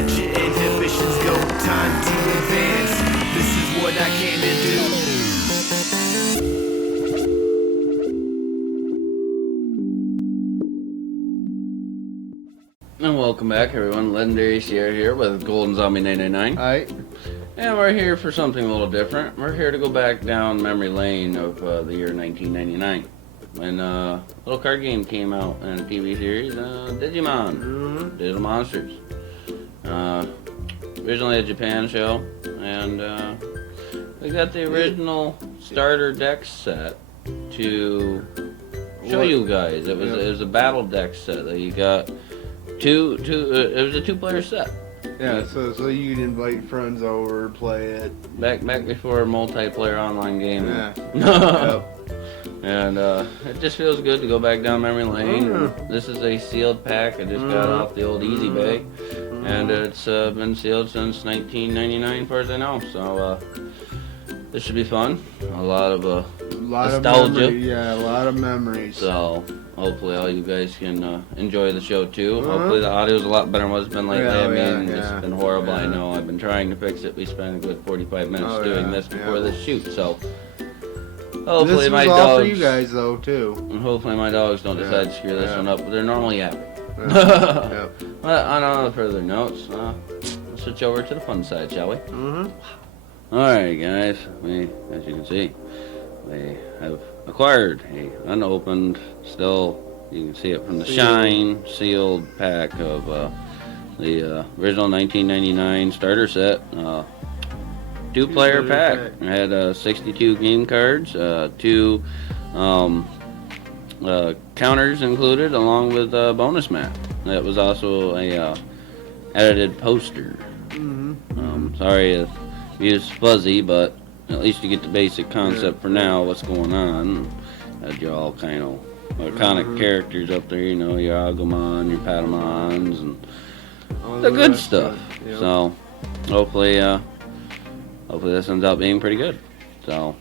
let your inhibitions go. Time to advance. This is what I came to do. And welcome back, everyone. Legendary Sierra here with Golden Zombie 999. Hi. And we're here for something a little different. We're here to go back down memory lane of the year 1999. When a little card game came out in a TV series, Digimon. Digital Monsters. Originally a Japan show. And we got the original starter deck set to show you guys. It was a battle deck set that you got. It was a two-player set. Yeah, so you can invite friends over, play it. Back before multiplayer online gaming. Yeah. And it just feels good to go back down memory lane. This is a sealed pack. I just got off the old Easy Bag, and it's been sealed since 1999, as far as I know. So this should be fun. A lot of nostalgia. A lot of memories. So hopefully all you guys can enjoy the show too. Hopefully the audio's a lot better than what it's been lately. It's been horrible. I know. I've been trying to fix it. We spent a good 45 minutes doing this before this shoot. So hopefully this my was all dogs. for you guys though too. And hopefully my dogs don't decide to screw this one up. But they're normally happy. But on other further notes, let's switch over to the fun side, shall we? Alright guys, as you can see, we have acquired a unopened, still, you can see it from the shine, sealed pack of the original 1999 starter set. Two-player pack. It had 62 game cards, two counters included, along with a bonus map. That was also a edited poster. Sorry if it's fuzzy, but at least you get the basic concept for now, what's going on. Had you all kind of iconic characters up there, you know, your Agumon, your Patamons, and the good stuff. So hopefully this ends up being pretty good. So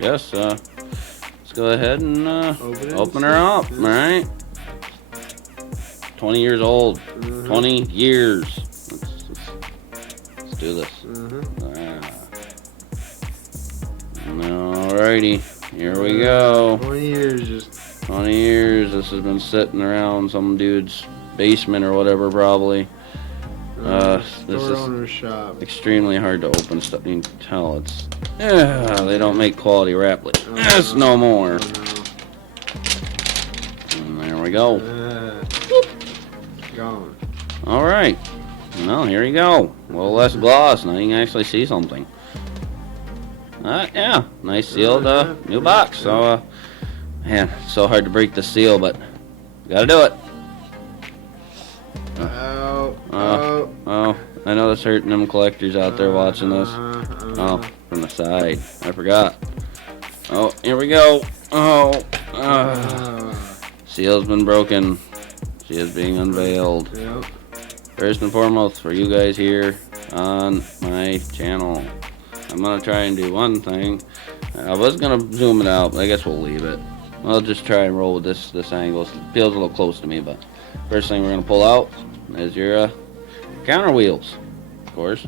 yes, let's go ahead and open her up. All right, 20 years old. 20 years. Let's do this. Alrighty, here we go. 20 years. 20 years. This has been sitting around some dude's basement or whatever, probably. This is shop. Extremely hard to open stuff. You can tell it's. They don't make quality wrap like this no more. And there we go. Gone. Alright. Well, here you go. A little less gloss. Now you can actually see something. Yeah, nice sealed new box. So, man, it's so hard to break the seal, but gotta do it. Oh, I know that's hurting them collectors out there watching this. Oh, from the side. I forgot. Oh, here we go. Oh, seal's been broken. She is being unveiled. First and foremost, for you guys here on my channel, I'm going to try and do one thing. I was going to zoom it out, but I guess we'll leave it. I'll just try and roll with this angle. It feels a little close to me, but first thing we're going to pull out is your counter wheels. Of course,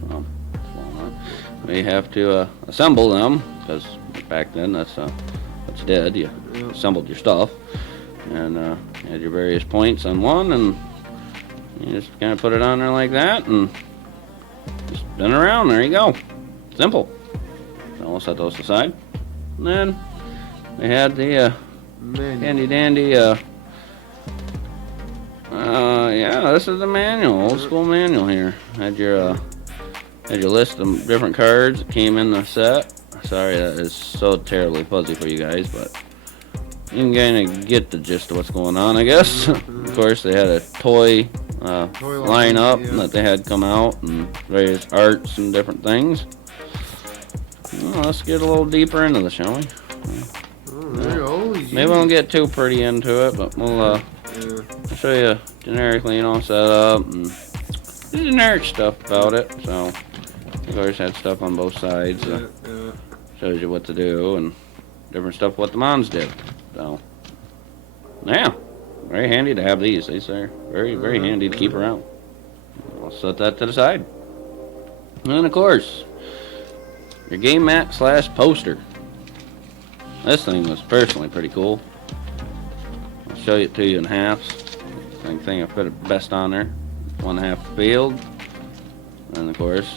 we have to assemble them, because back then that's what you did. You assembled your stuff, and you had your various points on one, and you just kind of put it on there like that, and just spin around. There you go. Simple. So we'll set those aside. And then we had the handy dandy. Yeah, this is the manual, old school manual here. Had your list of different cards that came in the set. Sorry that is so terribly fuzzy for you guys, but you can kind of get the gist of what's going on, I guess. Of course, they had a toy lineup that they had come out, and various arts and different things. Well, let's get a little deeper into this, shall we? Maybe we won't get too pretty into it, but we'll show you generically, setup and generic stuff about it. So, of course, had stuff on both sides. Shows you what to do and different stuff what the Mons did. So, yeah, very handy to have these. These are very, very handy to keep around. set that to the side. And then, of course, your game mat / poster. This thing was personally pretty cool. I'll show it to you in halves. I think I put it best on there. 1/2 the field. And of course,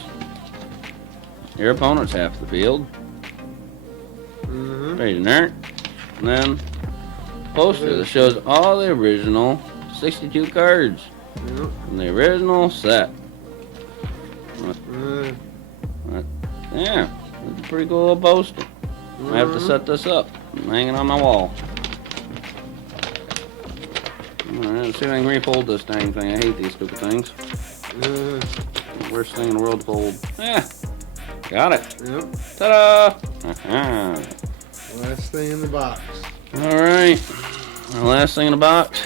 your opponent's half the field. Right in there. And then poster that shows all the original 62 cards from the original set. Yeah, it's a pretty cool little poster. I have to set this up. I'm hanging on my wall. Alright, let's see if I can refold this dang thing. I hate these stupid things. Worst thing in the world to fold. Yeah, got it. Yep. Ta-da! Last thing in the box. Alright, the last thing in the box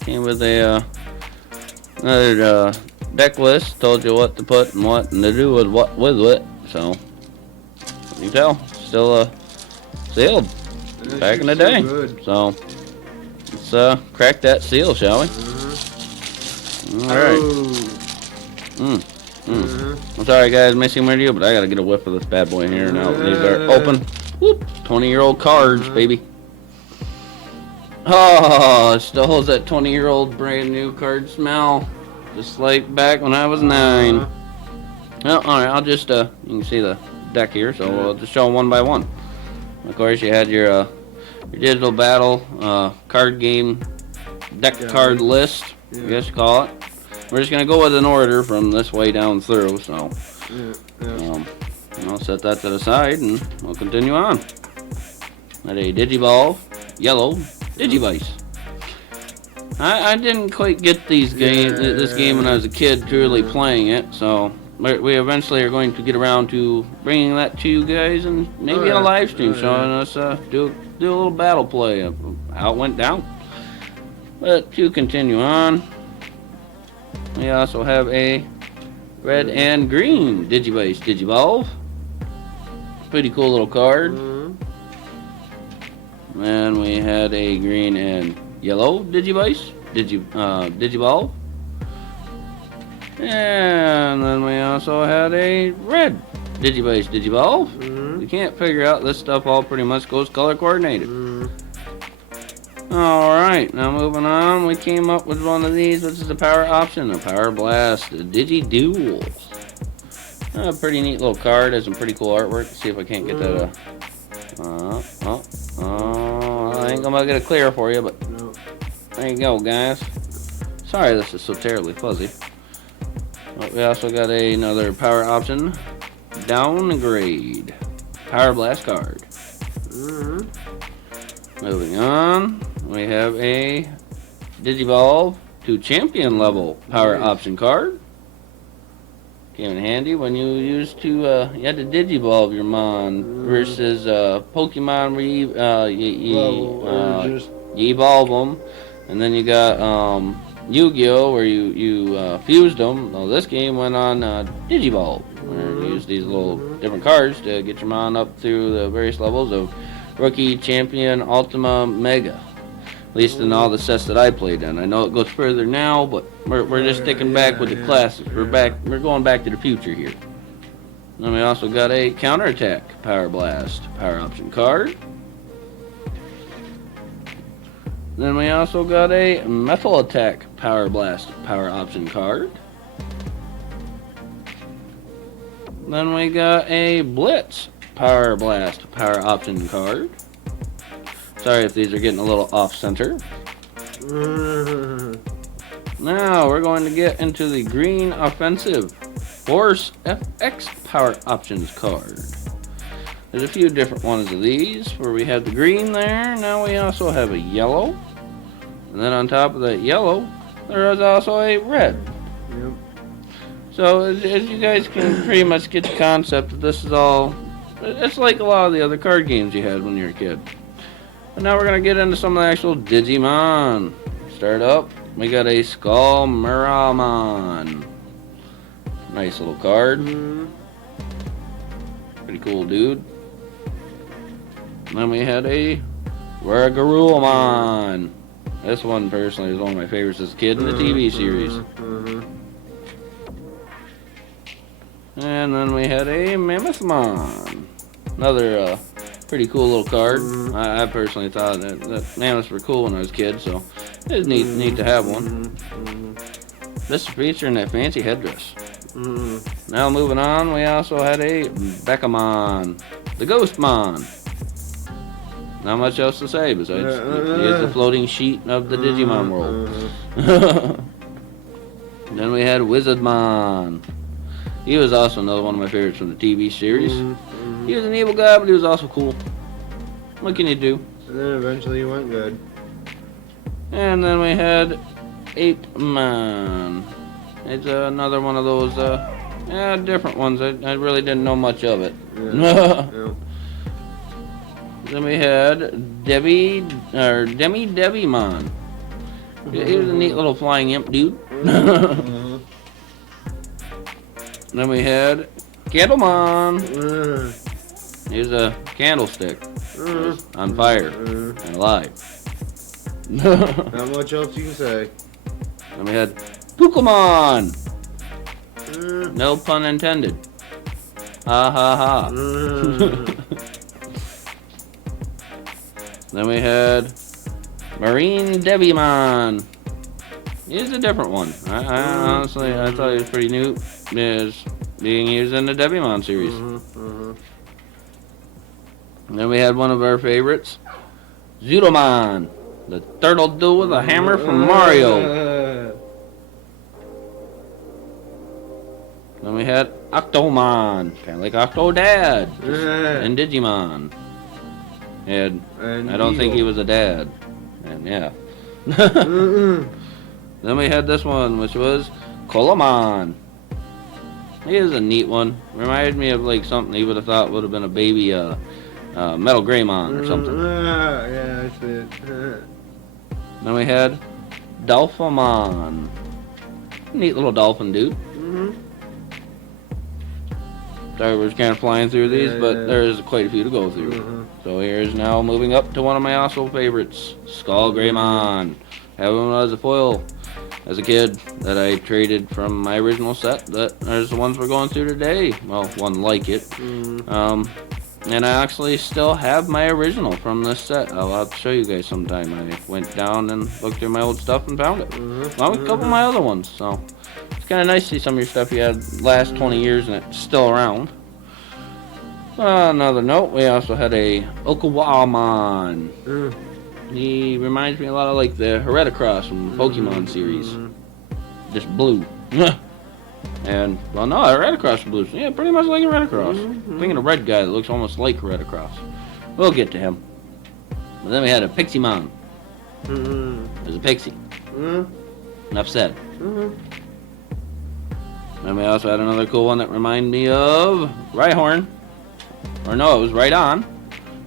came with a another deck list. Told you what to put and what and to do with what. So you can tell, still sealed back in the day. So let's crack that seal, shall we? Alright. I'm sorry guys, missing with you, but I gotta get a whiff of this bad boy in here now. These are open. Whoop! 20-year-old cards, baby. Oh, it still holds that 20-year-old brand new card smell. Just like back when I was 9. Well, alright, I'll just, you can see the deck here, so we'll just show them one by one. Of course, you had your digital battle card game deck card list, I guess you call it. We're just going to go with an order from this way down through, so I'll set that to the side and we'll continue on. At a Digiball, yellow, Digivice. I didn't quite get this game when I was a kid, truly playing it, so we eventually are going to get around to bringing that to you guys and maybe a live stream showing us do a little battle play of how it went down. But to continue on, we also have a red and green Digivice Digivolve. Pretty cool little card. And we had a green and yellow Digivice Digivolve. And then we also had a red Digivice Digivolve. We can't figure out this stuff all pretty much goes color coordinated. Alright, now moving on, we came up with one of these, which is a power option, a Power Blast Digi Duel. A pretty neat little card, has some pretty cool artwork. Let's see if I can't get that. I ain't gonna get it clear for you, but there you go, guys. Sorry this is so terribly fuzzy. But we also got another power option, Downgrade Power Blast card. Moving on, we have a Digivolve to Champion level power option card. Came in handy when you used to, you had to Digivolve your Mon versus Pokemon where you evolve them, and then you got Yu-Gi-Oh where you fused them. Well, this game went on Digivolve, where you use these little different cards to get your Mon up through the various levels of Rookie, Champion, Ultima, Mega. At least in all the sets that I played in. I know it goes further now, but we're just sticking back with the classics. We're going back to the future here. Then we also got a Counterattack Power Blast power option card. Then we also got a Metal Attack Power Blast power option card. Then we got a Blitz Power Blast power option card. Sorry if these are getting a little off center. Now we're going to get into the Green Offensive Force FX power options card. There's a few different ones of these where we have the green there. Now we also have a yellow. And then on top of that yellow, there is also a red. So as you guys can pretty much get the concept that this is all, it's like a lot of the other card games you had when you were a kid. But now we're going to get into some of the actual Digimon. Start up, we got a Skull Muramon. Nice little card. Pretty cool dude. And then we had a Ragurumon. This one personally is one of my favorites as a kid in the TV series. And then we had a Mammothmon. Another pretty cool little card. I personally thought that mammoths were cool when I was a kid, so it's neat to have one. This is featuring that fancy headdress. Now moving on, we also had a Beckamon, the Ghostmon. Not much else to say besides he is the floating sheet of the Digimon world. Then we had Wizardmon. He was also another one of my favorites from the TV series. He was an evil guy, but he was also cool. What can you do? And then eventually he went good. And then we had Apemon. It's another one of those, different ones. I really didn't know much of it. Yeah. Then we had Demi-Devimon. He was a neat little flying imp dude. Then we had Candlemon. He was a candlestick on fire and alive. Not much else you can say. Then we had Pukamon. No pun intended. Ha ha ha. Then we had Marine Devimon. He's a different one. I honestly thought he was pretty new, as being used in the Devimon series. And then we had one of our favorites, Zudomon, the turtle dude with a hammer from Mario. Then we had Octomon, kind of like Octodad and Digimon. And I don't think he was a dad. And yeah. Then we had this one, which was Colamon. He is a neat one. Reminded me of like something you would have thought would have been a baby Metal Greymon or something. Yeah, that's it. Then we had Dolphamon. Neat little dolphin dude. Sorry, we're kind of flying through these, but there's quite a few to go through. So here's now moving up to one of my also favorites, Skull Greymon. Have him as a foil as a kid that I traded from my original set. That there's the ones we're going through today. Well, one like it. And I actually still have my original from this set. I'll have to show you guys sometime. I went down and looked through my old stuff and found it. Along with a couple of my other ones. So it's kind of nice to see some of your stuff you had last 20 years and it's still around. Another note, we also had a Okawamon. He reminds me a lot of like the Heracross from the Pokemon series. Just blue. And, well, no, Heracross blue. Yeah, pretty much like Heracross. Thinking of a red guy that looks almost like Heracross. We'll get to him. But then we had a Piximon. There's a pixie. Enough said. Then we also had another cool one that reminded me of Rhyhorn. Or no, it was Rhydon.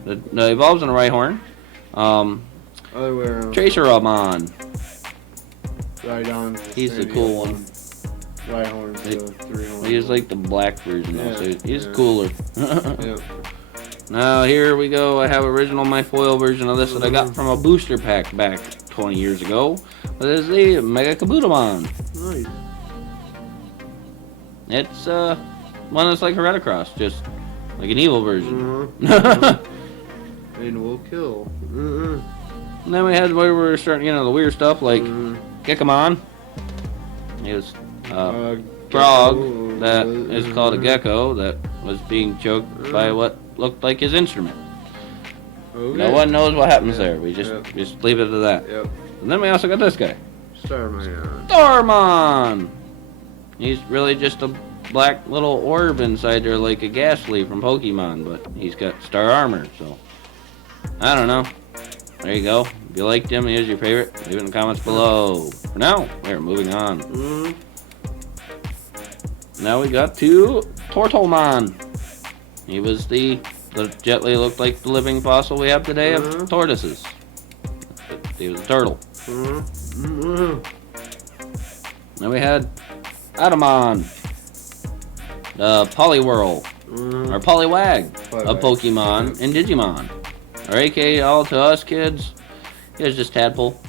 That evolves in a Rhyhorn. Other way around. Traceramon. Rhydon. He's the cool one. Rhyhorn's the 3-horn. He's like the black version though, so he's cooler. Yep. Now here we go. I have original my foil version of this that I got from a booster pack back 20 years ago. This is the Mega Kabutomon. Nice. It's one that's like Heracross, just like an evil version. And will kill. And then we had where we were starting to get into the weird stuff like Gekamon. He was frog that is called a gecko that was being choked by what looked like his instrument. Okay. No one knows what happens there. We just leave it to that. Yep. And then we also got this guy, Starman. Starmon. He's really just a black little orb inside there like a Ghastly from Pokemon, but he's got star armor, so I don't know. There you go. If you liked him, here's your favorite. Leave it in the comments below. For now, we're moving on. Now we got to Tortlemon. He was the gently looked like the living fossil we have today of tortoises. He was a turtle. Then we had Atomon, the Poliwhirl, or Poliwag of Pokemon and Digimon. Or aka all to us kids, he was just Tadpole.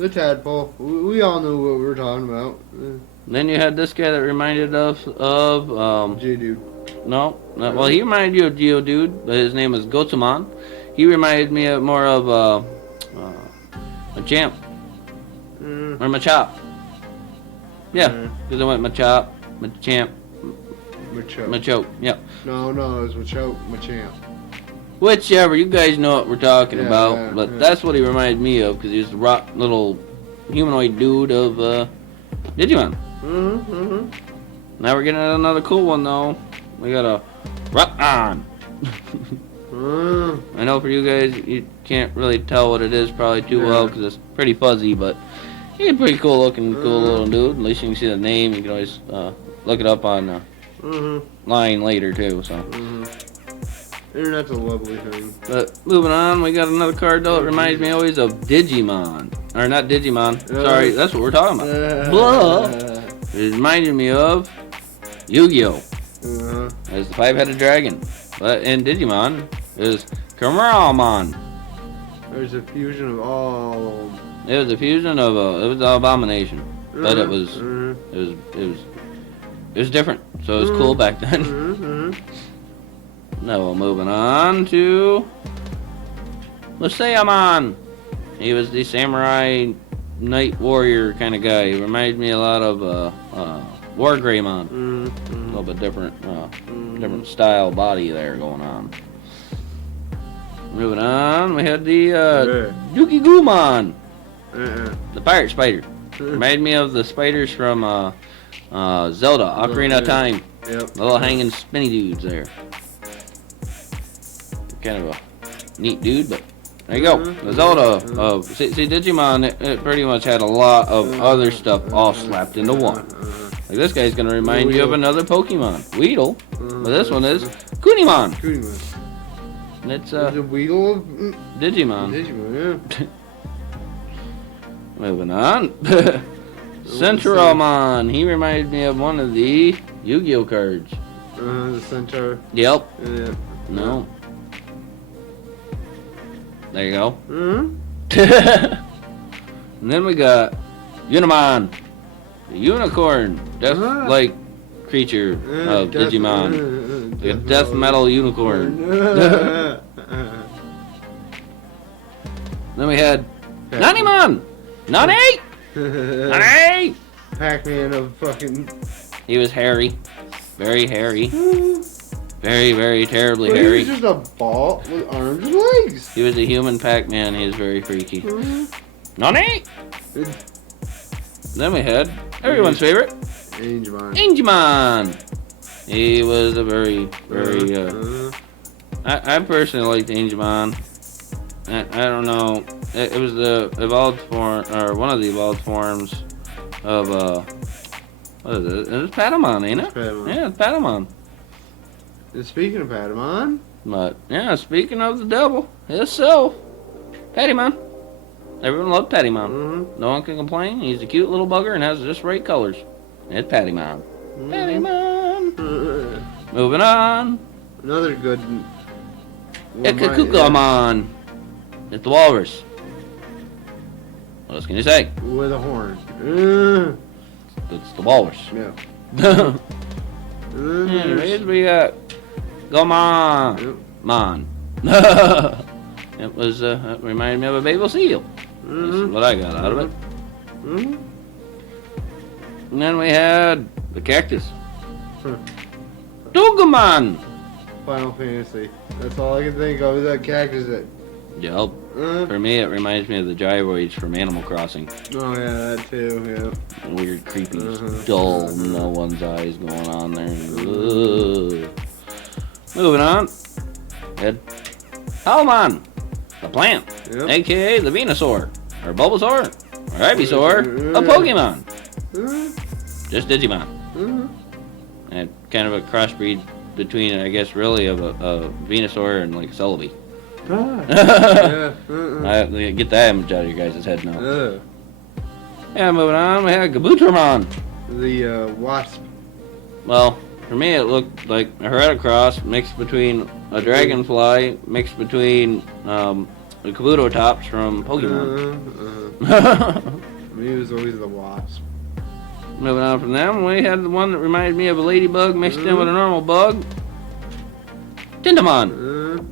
The tadpole. We all knew what we were talking about. Then you had this guy that reminded us of J-Dude. no, well he reminded you of Geodude, but his name was Gotsumon. He reminded me of more of Machamp or Machop. Yeah, because I went Machop, Machamp, Machoke. Yep. No, it was Machamp. Whichever, you guys know what we're talking Yeah, about, yeah, but yeah. that's what he reminded me of because he was the rock little humanoid dude of Digimon. Now we're getting another cool one though. We got a Rock-On. I know for you guys, you can't really tell what it is probably too well because it's pretty fuzzy, but he's a pretty cool looking, cool little dude. At least you can see the name. You can always look it up on line later too. So. Internet's a lovely thing. But moving on, we got another card though. It reminds me always of Digimon. Or not Digimon. Sorry, that's what we're talking about. Blah. It reminded me of Yu-Gi-Oh! As the five-headed dragon. But in Digimon is Kamaramon. There's a fusion of all of them. It was a fusion of it was an abomination. But it was different. So it was cool back then. Now moving on to Lusayamon. He was the samurai knight warrior kind of guy. He reminded me a lot of Wargreymon. A little bit different, different style body there going on. Moving on, we had the Dukigumon, the pirate spider. Reminded me of the spiders from Zelda, Ocarina of Time. Yep. The little hanging spinny dudes there. Kind of a neat dude, but there you go. The Zelda. See, Digimon, it pretty much had a lot of other stuff all slapped into one. Like this guy's gonna remind you of another Pokemon, Weedle. But this one is Kunimon. And it's the Weedle of Digimon. Digimon, yeah. Moving on. Centralmon. He reminded me of one of the Yu-Gi-Oh cards. The Centaur. Yep. Yeah. No. There you go. And then we got Unimon, the unicorn, death-like creature of Digimon, like a death metal unicorn. Then we had Nanimon, Nani, Nani. Pac-Man of fucking. He was hairy, very hairy. Very, very terribly But hairy. He was just a ball with arms and legs. He was a human Pac-Man. He was very freaky. Nani! Then we had everyone's favorite, Digimon. He was a very, very. I personally liked Digimon. I don't know. It was the evolved form, or one of the evolved forms of what is it? It's Patamon, ain't it? Patamon. Yeah, it's Patamon. And speaking of Patamon, But yeah, speaking of the devil himself, Patamon. Everyone loved Patamon. No one can complain. He's a cute little bugger and has just right colors. It's Patamon. Patamon. Moving on. another good. Ikakukamon. It's the walrus. What else can you say? With a horn. It's the walrus. Yeah. Anyways, we got Gomon. Mon. It was, it reminded me of a Babel seal. That's what I got out of it. And then we had the cactus. Dogomon. Final Fantasy. That's all I can think of is that cactus. Yup. For me, it reminds me of the gyroids from Animal Crossing. Oh yeah, that too. Yeah. Weird, creepy, dull, no one's eyes going on there. Ugh. Moving on. Had Palmon, the plant, aka the Venusaur, or Bulbasaur, or Ivysaur, a Pokemon. Just Digimon. And kind of a crossbreed between, I guess, really of a Venusaur and like a Celebi. I get that image out of your guys' head now. Yeah, moving on, we had Kabutoramon. The wasp. Well, for me it looked like a Heracross mixed between a dragonfly, mixed between the Kabuto tops from Pokemon. Me, it was always the wasp. Moving on from them, we had the one that reminded me of a ladybug mixed in with a normal bug. Tintamon.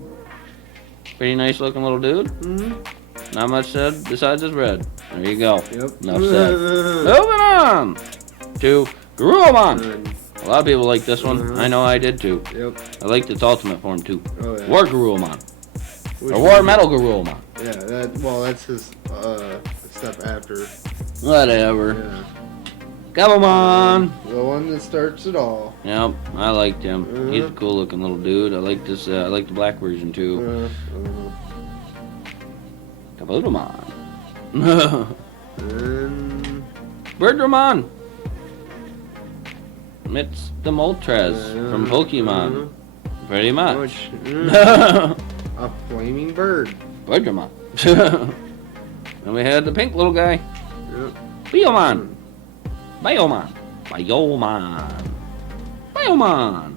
Pretty nice looking little dude. Not much said besides his red. There you go. Yep. Enough said. Moving on to Garurumon. A lot of people like this one. I know I did too. Yep. I liked its ultimate form too. Oh, yeah. War Garurumon. Which Or War one? Metal Garurumon. Yeah, that's his step after. Whatever. Yeah. Gabumon. The one that starts it all. Yep, I liked him. He's a cool looking little dude. I like this. I like the black version too. Kabutomon. And Birdramon. It's the Moltres from Pokemon. Pretty much. A flaming bird. Birdramon. And we had the pink little guy. Yep. Biomon. Biomon. Biomon.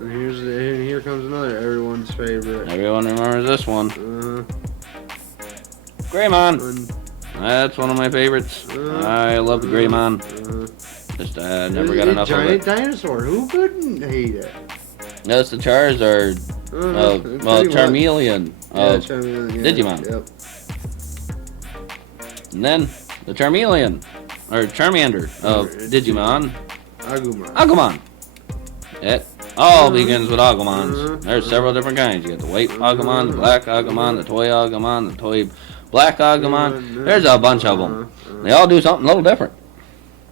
And here comes another everyone's favorite. Everyone remembers this one. Greymon. That's one of my favorites. I love the Greymon. Just never got enough of Giant it. dinosaur. Who couldn't hate it? That's the Charizard. Charmeleon of Digimon. Yep. And then the Charmeleon, or Charmander of Digimon. Agumon. It all begins with Agumons. There's several different kinds. You got the white Agumon, the black Agumon, the toy Agumon, the toy black Agumon. There's a bunch of them. They all do something a little different.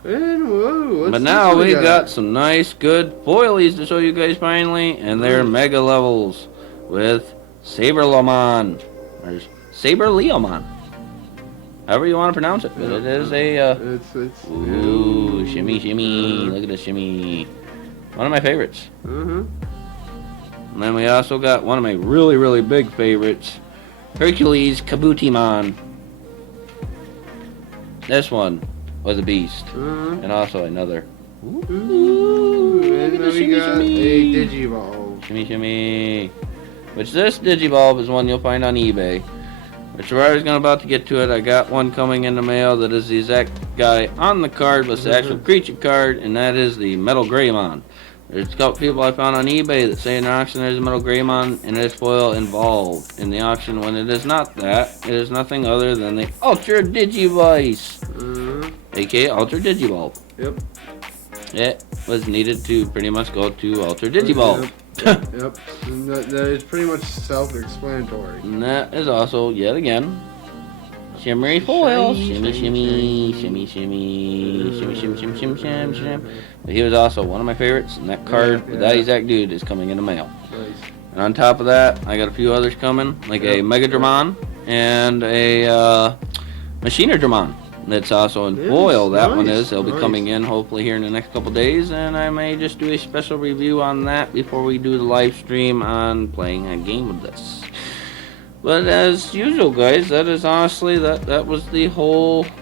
But now we got some nice, good foilies to show you guys finally, and they're mega levels with Saberleomon, or Saberleomon, however you want to pronounce it. But it is a ooh, shimmy, shimmy. Look at the shimmy. One of my favorites. And then we also got one of my really, really big favorites, Hercules Kabutimon. This one was a beast, and also another. Ooh, and look at then the we got shimmy. a Digivolve. Shimmy, shimmy. Which this Digivolve is one you'll find on eBay. Which we're always about to get to it. I got one coming in the mail that is the exact guy on the card with the actual creature card, and that is the Metal Greymon. There's a couple people I found on eBay that say in the auction there's a Metal Greymon and there's foil involved in the auction, when it is not that. It is nothing other than the Ultra Digivice, aka Ultra Digivolve. Yep. It was needed to pretty much go to Ultra Digivolve. Yep. And that is pretty much self-explanatory. And that is also, yet again, shimmery foil. Shimmy, shimmy, shimmy, shimmy, shimmy, shimmy, shimmy, shimmy, shimmy, shimmy. But he was also one of my favorites, and that card with that exact dude is coming in the mail. Nice. And on top of that, I got a few others coming, like a Megadramon and a Machinerdramon. That's also in foil. That one is. They'll be coming in hopefully here in the next couple days, and I may just do a special review on that before we do the live stream on playing a game with this. But as usual, guys, that is honestly that was the whole kit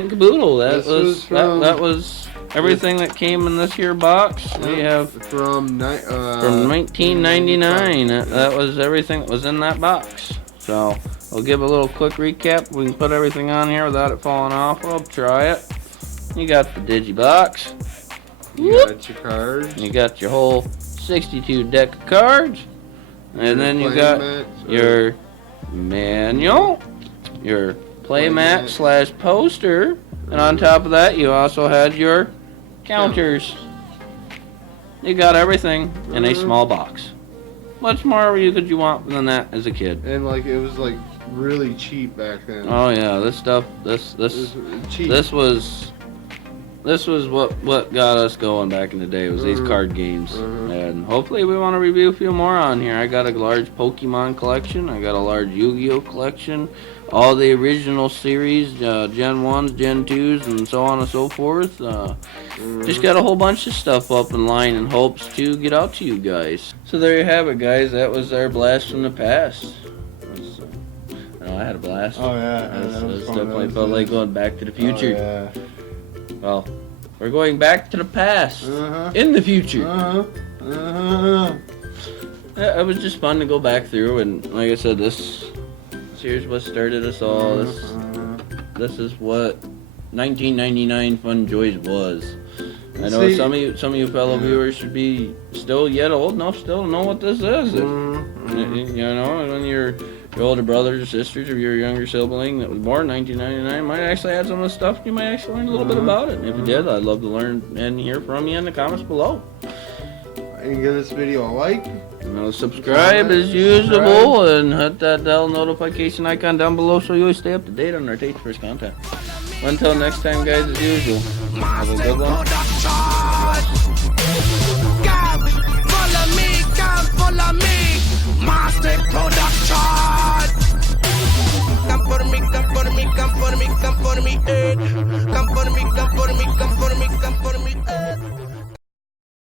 and caboodle. That was everything that came in this here box. We have from 1999. That was everything that was in that box. So I'll give a little quick recap. We can put everything on here without it falling off. I'll try it. You got the Digibox. You got your cards. You got your whole 62 deck of cards. And then you got your manual, your playmat slash poster, and on top of that you also had your counters. You got everything in a small box. Much more could you want than that as a kid? And like it was like really cheap back then. Oh yeah, this stuff, this was what got us going back in the day, was these card games. And hopefully we want to review a few more on here. I got a large Pokemon collection, I got a large Yu-Gi-Oh collection, all the original series, Gen 1s, Gen 2s, and so on and so forth. Just got a whole bunch of stuff up in line in hopes to get out to you guys. So there you have it, guys. That was our blast from the past. I had a blast. Oh yeah, It definitely felt like going back to the future. Oh, yeah. Well, we're going back to the past in the future. Yeah, it was just fun to go back through, and like I said, this here's what started us all. This is what 1999 Fun Joys was. I know some of you fellow viewers should be still yet old enough still to know what this is. You know, when your older brothers or sisters or your younger sibling that was born in 1999 might actually have some of the stuff. You might actually learn a little bit about it. And if you did, I'd love to learn and hear from you in the comments below. And give this video a like. Subscribe as usual and hit that bell notification icon down below so you always stay up to date on our Taste First content. Until next time, guys, as usual, have a good one.